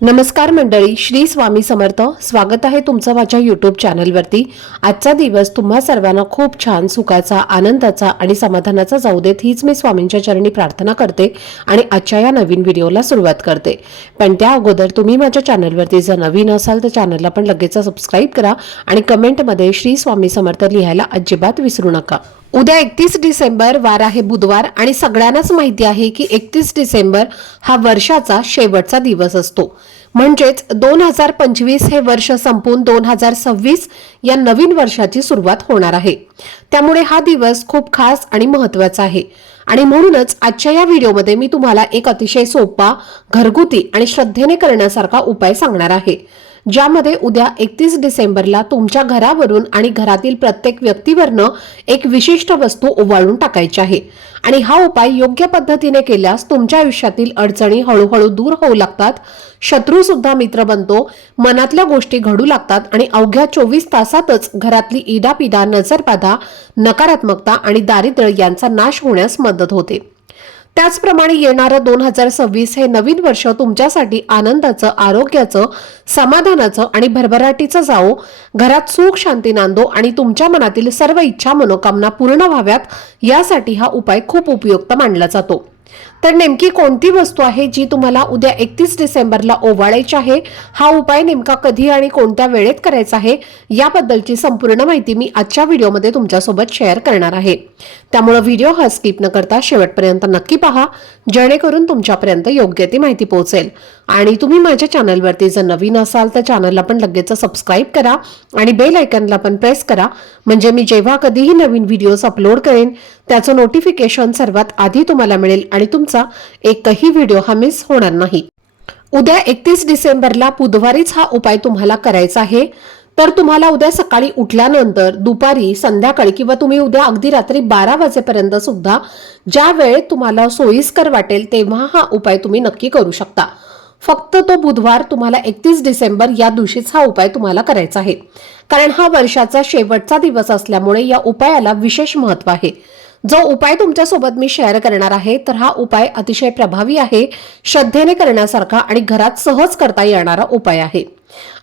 नमस्कार मंडळी, श्री स्वामी समर्थ. स्वागत आहे तुमचं माझ्या यूट्यूब चॅनलवरती. आजचा दिवस तुम्हा सर्वांना खूप छान, सुखाचा, आनंदाचा आणि समाधानाचा जाऊ देत, हीच मी स्वामींच्या चरणी प्रार्थना करते आणि आजच्या या नवीन व्हिडिओला सुरुवात करते. पण त्या अगोदर तुम्ही माझ्या चॅनलवरती जर नवीन असाल तर चॅनलला पण लगेच सबस्क्राईब करा आणि कमेंटमध्ये श्री स्वामी समर्थ लिहायला अजिबात विसरू नका. उद्या 31 डिसेंबर वार आहे बुधवार आणि सगळ्यांनाच माहिती आहे की 31 डिसेंबर हा वर्षाचा शेवटचा दिवस असतो. म्हणजेच 2025 हे वर्ष संपून 2026 या नवीन वर्षाची सुरुवात होणार आहे. त्यामुळे हा दिवस खूप खास आणि महत्त्वाचा आहे आणि म्हणूनच आजच्या या व्हिडिओमध्ये मी तुम्हाला एक अतिशय सोपा, घरगुती आणि श्रद्धेने करण्यासारखा उपाय सांगणार आहे, ज्यामध्ये उद्या 31 डिसेंबरला तुमच्या घरावरून आणि घरातील प्रत्येक व्यक्तीवरनं एक विशिष्ट वस्तू ओवाळून टाकायची आहे. आणि हा उपाय योग्य पद्धतीने केल्यास तुमच्या आयुष्यातील अडचणी हळूहळू दूर होऊ लागतात, शत्रू सुद्धा मित्र बनतो, मनातल्या गोष्टी घडू लागतात आणि अवघ्या 24 तासातच घरातली इडापिडा, नजरबाधा, नकारात्मकता आणि दारिद्र्य यांचा नाश होण्यास मदत होते. त्याचप्रमाणे येणारं 2026 हे नवीन वर्ष तुमच्यासाठी आनंदाचं, आरोग्याचं, समाधानाचं आणि भरभराटीचं जावो, घरात सुख शांती नांदो आणि तुमच्या मनातील सर्व इच्छा मनोकामना पूर्ण व्हाव्यात, यासाठी हा उपाय खूप उपयुक्त मानला जातो. तर नेमकी कोणती वस्तू आहे जी तुम्हाला उद्या 31 डिसेंबरला ओवाळायची आहे, हा उपाय नेमका कधी आणि कोणत्या वेळेत करायचा आहे, याबद्दलची संपूर्ण माहिती मी आजच्या व्हिडिओमध्ये तुमच्यासोबत शेअर करणार आहे. त्यामुळे व्हिडिओ हा स्किप न करता शेवटपर्यंत नक्की पहा, जेणेकरून तुमच्यापर्यंत योग्य ती माहिती पोहोचेल. आणि तुम्ही माझ्या चॅनलवरती जर नवीन असाल तर चॅनलला पण लगेच सबस्क्राईब करा आणि बेल आयकॉनला पण प्रेस करा, म्हणजे मी जेव्हा कधीही नवीन व्हिडिओज अपलोड करेन त्याचं नोटिफिकेशन सर्वात आधी तुम्हाला मिळेल आणि तुमचा एकही व्हिडिओ हा मिस होणार नाही. उद्या 31 डिसेंबरला बुधवारीच हा उपाय तुम्हाला करायचा आहे. तर तुम्हाला उद्या सकाळी उठल्यानंतर, दुपारी, संध्याकाळी किंवा तुम्ही उद्या अगदी रात्री 12 वाजेपर्यंत सुद्धा ज्या वेळेत तुम्हाला सोयीस्कर वाटेल तेव्हा हा उपाय तुम्ही नक्की करू शकता. फक्त तो बुधवार तुम्हाला 31 डिसेंबर या दिवशीच हा उपाय तुम्हाला करायचा आहे, कारण हा वर्षाचा शेवटचा दिवस असल्यामुळे या उपायाला विशेष महत्त्व आहे. जो उपाय तुमच्यासोबत मी शेअर करणार आहे तर हा उपाय अतिशय प्रभावी आहे, श्रद्धेने करण्यासारखा आणि घरात सहज करता येणारा उपाय आहे.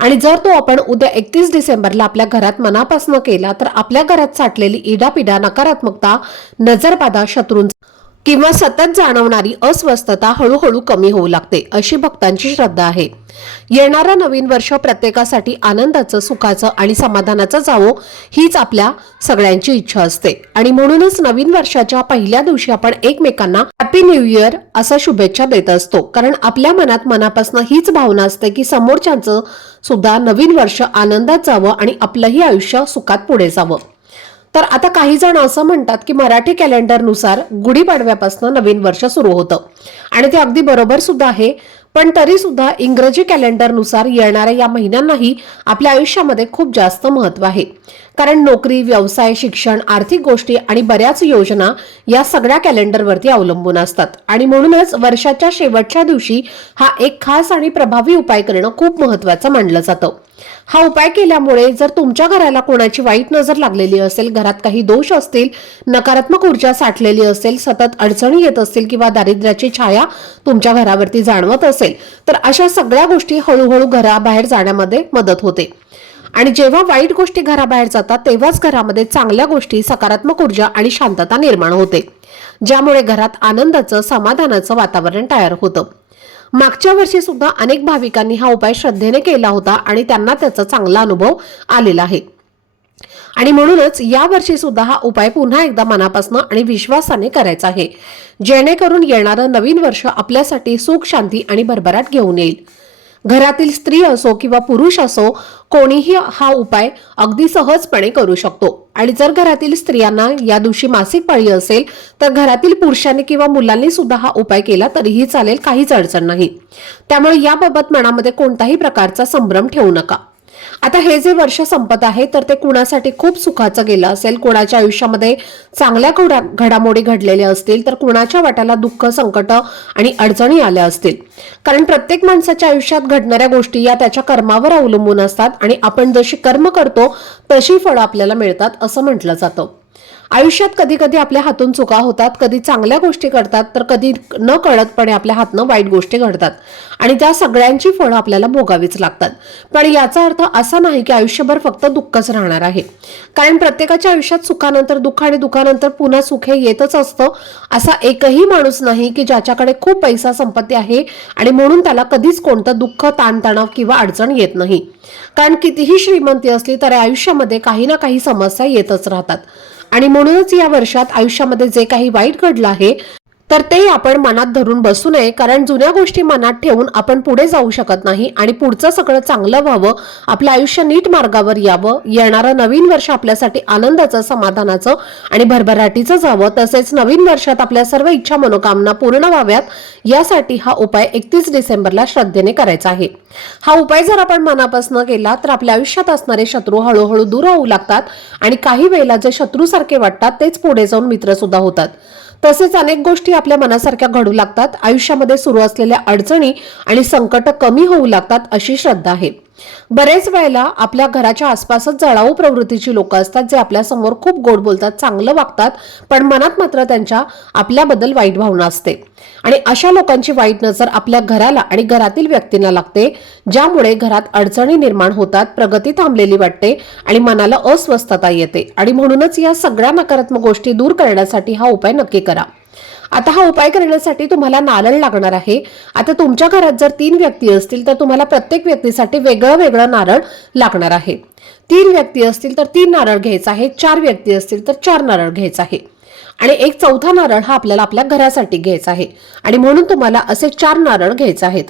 आणि जर तो आपण उद्या 31 डिसेंबरला आपल्या घरात मनापासून केला तर आपल्या घरात साठलेली इडापिडा, नकारात्मकता, नजरबाधा, शत्रूंचा किंवा सतत जाणवणारी अस्वस्थता हळूहळू कमी होऊ लागते, अशी भक्तांची श्रद्धा आहे. येणारं नवीन वर्ष प्रत्येकासाठी आनंदाचं, सुखाचं आणि समाधानाचं जावो, हीच आपल्या सगळ्यांची इच्छा असते. आणि म्हणूनच नवीन वर्षाच्या पहिल्या दिवशी आपण एकमेकांना हॅपी न्यू इयर असं शुभेच्छा देत असतो, कारण आपल्या मनात मनापासून हीच भावना असते की समोरच्यांचं सुद्धा नवीन वर्ष आनंदात जावं आणि आपलंही आयुष्य सुखात पुढे जावं. तर आता काही जण असं म्हणतात की मराठी कॅलेंडरनुसार गुढीपाडव्यापासून नवीन वर्ष सुरू होतं आणि ते अगदी बरोबर सुद्धा आहे. पण तरी सुद्धा इंग्रजी कॅलेंडरनुसार येणाऱ्या या महिन्यांनाही आपल्या आयुष्यामध्ये खूप जास्त महत्त्व आहे, कारण नोकरी, व्यवसाय, शिक्षण, आर्थिक गोष्टी आणि बऱ्याच योजना या सगळ्या कॅलेंडरवरती अवलंबून असतात. आणि म्हणूनच वर्षाच्या शेवटच्या दिवशी हा एक खास आणि प्रभावी उपाय करणं खूप महत्त्वाचं मानलं जातं. हा उपाय केल्यामुळे जर तुमच्या घराला कोणाची वाईट नजर लागलेली असेल, घरात काही दोष असतील, नकारात्मक ऊर्जा साठलेली असेल, सतत अडचणी येत असतील किंवा दारिद्र्याची छाया तुमच्या घरावरती जाणवत असेल, तर अशा सगळ्या गोष्टी हळूहळू घराबाहेर जाण्यामध्ये मदत होते. आणि जेव्हा वाईट गोष्टी घराबाहेर जातात तेव्हाच घरामध्ये चांगल्या गोष्टी, सकारात्मक ऊर्जा आणि शांतता निर्माण होते, ज्यामुळे घरात आनंदाचं, समाधानाचं वातावरण तयार होतं. मागच्या वर्षी सुद्धा अनेक भाविकांनी हा उपाय श्रद्धेने केला होता आणि त्यांना त्याचा चांगला अनुभव आलेला आहे. आणि म्हणूनच या वर्षी सुद्धा हा उपाय पुन्हा एकदा मनापासून आणि विश्वासाने करायचा आहे, जेणेकरून येणारं नवीन वर्ष आपल्यासाठी सुख, शांती आणि भरभराट घेऊन येईल. घरातील स्त्री असो किंवा पुरुष असो, कोणीही हा उपाय अगदी सहजपणे करू शकतो. आणि जर घरातील स्त्रियांना या दिवशी मासिक पाळी असेल तर घरातील पुरुषांनी किंवा मुलांनी सुद्धा हा उपाय केला तरीही चालेल, काहीच अडचण नाही. त्यामुळे याबाबत मनामध्ये कोणताही प्रकारचा संभ्रम ठेवू नका. आता हे जे वर्ष संपत आहे तर ते कुणासाठी खूप सुखाचं गेलं असेल, कोणाच्या आयुष्यामध्ये चांगल्या घडामोडी घडलेल्या असतील, तर कुणाच्या वाट्याला दुःख, संकट आणि अडचणी आल्या असतील, कारण प्रत्येक माणसाच्या आयुष्यात घडणाऱ्या गोष्टी या त्याच्या कर्मावर अवलंबून असतात आणि आपण जशी कर्म करतो तशी फळं आपल्याला मिळतात असं म्हटलं जातं. आयुष्यात कधी कधी आपल्या हातून चुका होतात, कधी चांगल्या गोष्टी घडतात तर कधी न कळतपणे आपल्या हातनं वाईट गोष्टी घडतात आणि त्या सगळ्यांची फळं आपल्याला भोगावीच लागतात. पण याचा अर्थ असा नाही की आयुष्यभर फक्त दुःखच राहणार आहे, कारण प्रत्येकाच्या आयुष्यात सुखानंतर दुःख आणि दुःखानंतर पुन्हा सुख हे येतच असतं. असा एकही माणूस नाही की ज्याच्याकडे खूप पैसा संपत्ती आहे आणि म्हणून त्याला कधीच कोणतं दुःख, ताणतणाव किंवा अडचण येत नाही. कारण कितीही श्रीमंती असली तरी आयुष्यामध्ये काही ना काही समस्या येतच राहतात आणि म्हणूनच या वर्षात आयुष्यामध्ये जे काही वाईट घडलं आहे तर ते आपण मनात धरून बसू नये, कारण जुन्या गोष्टी मनात ठेवून आपण पुढे जाऊ शकत नाही आणि पुढचं सगळं चांगलं व्हावं, आपलं आयुष्य नीट मार्गावर यावं, येणारं नवीन वर्ष आपल्यासाठी आनंदाचं, समाधानाचं आणि भरभराटीचं जावं, तसेच नवीन वर्षात आपल्या सर्व इच्छा मनोकामना पूर्ण व्हाव्यात, यासाठी हा उपाय 31 डिसेंबरला श्रद्धेने करायचा आहे. हा उपाय जर आपण मनापासून केला तर आपल्या आयुष्यात असणारे शत्रू हळूहळू दूर होऊ लागतात आणि काही वेळेला जे शत्रूसारखे वाटतात तेच पुढे जाऊन मित्र सुद्धा होतात. तसेच अनेक गोष्टी आपल्या मनासारख्या घडू लागतात, आयुष्यामध्ये सुरू असलेल्या अडचणी आणि संकट कमी होऊ लागतात, अशी श्रद्धा आहे. बरेच वेळेला आपल्या घराच्या आसपासच जळाऊ प्रवृत्तीची लोक असतात, जे आपल्या समोर खूप गोड बोलतात, चांगलं वागतात, पण मनात मात्र त्यांच्या आपल्याबद्दल वाईट भावना असते आणि अशा लोकांची वाईट नजर आपल्या घराला आणि घरातील व्यक्तींना लागते, ज्यामुळे घरात अडचणी निर्माण होतात, प्रगती थांबलेली वाटते आणि मनाला अस्वस्थता येते. आणि म्हणूनच या सगळ्या नकारात्मक गोष्टी दूर करण्यासाठी हा उपाय नक्की करा. आता हा उपाय करण्यासाठी तुम्हाला नारळ लागणार आहे. आता तुमच्या घरात जर 3 व्यक्ती असतील तर तुम्हाला प्रत्येक व्यक्तीसाठी वेगळं वेगळं नारळ लागणार आहे. 3 व्यक्ती असतील तर 3 नारळ घ्यायचा आहे, 4 व्यक्ती असतील तर 4 नारळ घ्यायचा आहे आणि एक चौथा नारळ हा आपल्याला आपल्या घरासाठी घ्यायचा आहे आणि म्हणून तुम्हाला असे 4 नारळ घ्यायचे आहेत.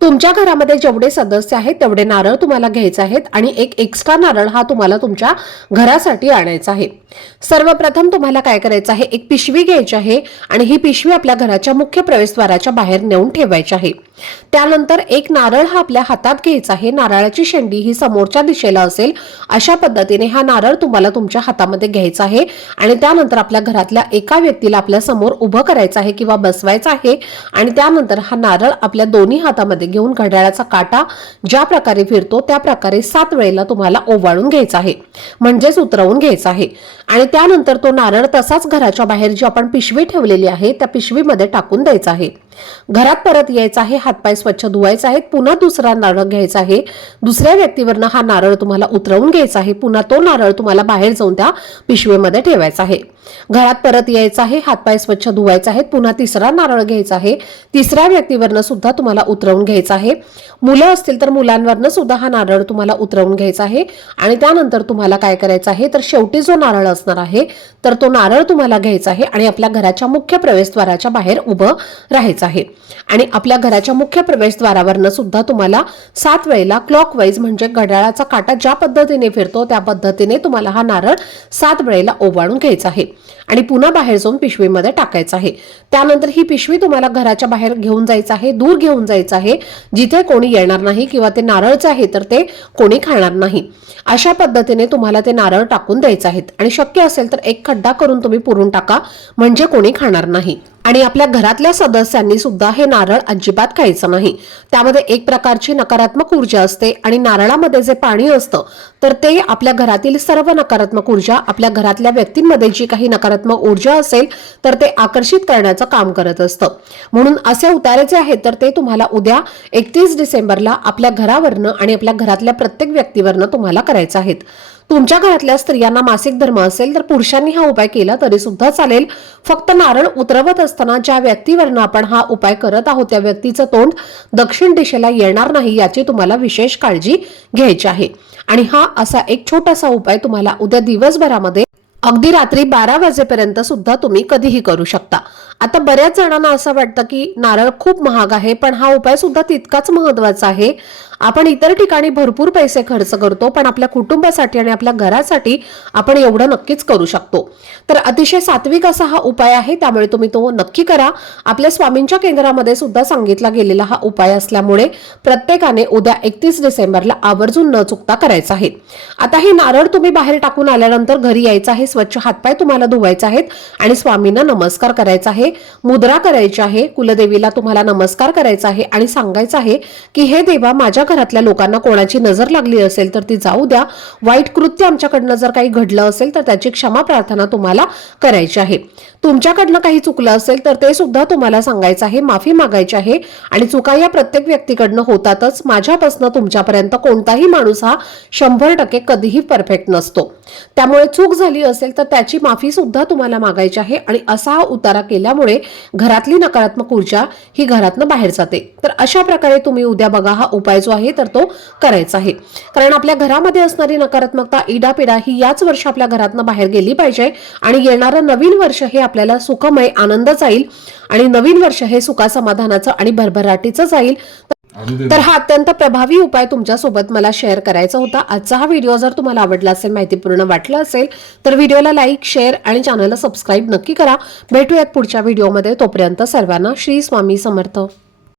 तुमच्या घरामध्ये जेवढे सदस्य आहेत तेवढे नारळ तुम्हाला घ्यायचे आहेत आणि एक एक्स्ट्रा नारळ हा तुम्हाला तुमच्या घरासाठी आणायचा आहे. सर्वप्रथम तुम्हाला काय करायचं आहे, एक पिशवी घ्यायची आहे आणि ही पिशवी आपल्या घराच्या मुख्य प्रवेशद्वाराच्या बाहेर नेऊन ठेवायची आहे. त्यानंतर एक नारळ हा आपल्या हातात घ्यायचा आहे. नारळाची शेंडी ही समोरच्या दिशेला असेल अशा पद्धतीने हा नारळ तुम्हाला तुमच्या हातामध्ये घ्यायचा आहे आणि त्यानंतर आपल्या घरातल्या एका व्यक्तीला आपल्या समोर उभं करायचं आहे किंवा बसवायचं आहे आणि त्यानंतर हा नारळ आपल्या दोन्ही हातामध्ये घेऊन घड्याळाचा काटा ज्या प्रकारे फिरतो त्या प्रकारे 7 वेळेला तुम्हाला ओवाळून घ्यायचा आहे, म्हणजेच उतरवून घ्यायचा आहे आणि त्यानंतर तो नारळ तसाच घराच्या बाहेर जी आपण पिशवी ठेवलेली आहे त्या पिशवीमध्ये टाकून द्यायचा आहे. घरात परत यायचं आहे, हातपाय स्वच्छ धुवायचे आहेत, पुन्हा दुसरा नारळ घ्यायचा आहे, दुसऱ्या व्यक्तीवरनं हा नारळ तुम्हाला उतरवून घ्यायचा आहे, पुन्हा तो नारळ तुम्हाला बाहेर जाऊन त्या पिशवीमध्ये ठेवायचा आहे. घरात परत यायचं आहे, हातपाय स्वच्छ धुवायचे आहेत, पुन्हा तिसरा नारळ घ्यायचा आहे, तिसऱ्या व्यक्तीवरनं सुद्धा तुम्हाला उतरवून घ्यायचा आहे. मुलं असतील तर मुलांवरनं सुद्धा हा नारळ तुम्हाला उतरवून घ्यायचा आहे आणि त्यानंतर तुम्हाला काय करायचं आहे तर शेवटी जो नारळ असणार आहे तर तो नारळ तुम्हाला घ्यायचा आहे आणि आपल्या घराच्या मुख्य प्रवेशद्वाराच्या बाहेर उभं राहायचं आहे आणि आपल्या घराच्या मुख्य प्रवेशद्वारावरनं सुद्धा तुम्हाला 7 वेळेला क्लॉकवाईज म्हणजे घड्याळाचा काटा ज्या पद्धतीने फिरतो त्या पद्धतीने तुम्हाला हा नारळ 7 वेळेला ओवाळून घ्यायचा आहे आणि पुन्हा बाहेर जाऊन पिशवीमध्ये टाकायचं आहे. त्यानंतर ही पिशवी तुम्हाला घराच्या बाहेर घेऊन जायचं आहे, दूर घेऊन जायचं आहे, जिथे कोणी येणार नाही किंवा ते नारळच आहे तर ते कोणी खाणार नाही, अशा पद्धतीने तुम्हाला ते नारळ टाकून द्यायचे आहेत आणि शक्य असेल तर एक खड्डा करून तुम्ही पुरून टाका, म्हणजे कोणी खाणार नाही. आणि आपल्या घरातल्या सदस्यांनी सुद्धा हे नारळ अजिबात खायचं नाही. त्यामध्ये एक प्रकारची नकारात्मक ऊर्जा असते आणि नारळामध्ये जे पाणी असतं तर ते आपल्या घरातील सर्व नकारात्मक ऊर्जा, आपल्या घरातल्या व्यक्तींमध्ये जी काही नकारात्मक ऊर्जा असेल तर ते आकर्षित करण्याचं काम करत असतं. म्हणून असे उतारायचे आहेत तर ते तुम्हाला उद्या 31 डिसेंबरला आपल्या घरावरनं आणि आपल्या घरातल्या प्रत्येक व्यक्तीवरनं तुम्हाला करायचं आहेत. तुमच्या घरातल्या स्त्रियांना मासिक धर्म असेल तर पुरुषांनी हा उपाय केला तरी सुद्धा चालेल. फक्त नारळ उतरवत असताना ज्या व्यक्तीवरनं आपण हा उपाय करत आहोत त्या व्यक्तीचं तोंड दक्षिण दिशेला येणार नाही याची तुम्हाला विशेष काळजी घ्यायची आहे. आणि हा असा एक छोटासा उपाय तुम्हाला उद्या दिवसभरामध्ये अगदी रात्री 12 वाजेपर्यंत सुद्धा तुम्ही कधीही करू शकता. आता बऱ्याच जणांना असं वाटतं की नारळ खूप महाग आहे, पण हा उपाय सुद्धा तितकाच महत्वाचा आहे. आपण इतर ठिकाणी भरपूर पैसे खर्च करतो, पण आपल्या कुटुंबासाठी आणि आपल्या घरासाठी आपण एवढं नक्कीच करू शकतो. तर अतिशय सात्विक असा हा उपाय आहे, त्यामुळे तुम्ही तो नक्की करा. आपल्या स्वामींच्या केंद्रामध्ये सुद्धा सांगितला गेलेला हा उपाय असल्यामुळे प्रत्येकाने उद्या 31 डिसेंबरला आवर्जून न चुकता करायचा आहे. आता हे नारळ तुम्ही बाहेर टाकून आल्यानंतर घरी यायचं आहे, स्वच्छ हातपाय तुम्हाला धुवायचे आहेत आणि स्वामींना नमस्कार करायचा आहे. आहे, मुद्रा करायची आहे, कुलदेवीला तुम्हाला नमस्कार करायचा आहे आणि सांगायचं आहे की हे देवा, माझ्या घरातल्या लोकांना कोणाची नजर लागली असेल तर ती जाऊ द्या, वाईट कृत्य आमच्याकडनं जर काही घडलं असेल तर त्याची क्षमा प्रार्थना तुम्हाला करायची आहे. तुमच्याकडनं काही चुकलं असेल तर ते सुद्धा तुम्हाला सांगायचं आहे, माफी मागायची आहे. आणि चुका या प्रत्येक व्यक्तीकडनं होतातच. माझ्यापासून तुमच्यापर्यंत कोणताही माणूस हा 100% कधीही परफेक्ट नसतो. त्यामुळे चूक झाली असेल तर त्याची माफी सुद्धा तुम्हाला मागायची आहे आणि असा हा उतारा केल्यामुळे घरातली नकारात्मक ऊर्जा ही घरातनं बाहेर जाते. तर अशा प्रकारे तुम्ही उद्या बघा हा उपाय जो आहे तर तो करायचा आहे. कारण आपल्या घरामध्ये असणारी नकारात्मकता, इडापिडा ही याच वर्षी आपल्या घरातनं बाहेर गेली पाहिजे आणि येणारं नवीन वर्ष हे आपल्याला सुखमय, आनंद जाईल आणि नवीन वर्ष हे सुखा समाधानाचं आणि भरभराटीचं जाईल. तर हा अत्यंत प्रभावी उपाय तुमच्यासोबत मला शेअर करायचा होता. आजचा हा व्हिडिओ जर तुम्हाला आवडला असेल, माहितीपूर्ण वाटला असेल तर व्हिडिओला लाईक, शेअर आणि चॅनलला सबस्क्राईब नक्की करा. भेटूयात पुढच्या व्हिडिओमध्ये. तोपर्यंत सर्वांना श्री स्वामी समर्थ.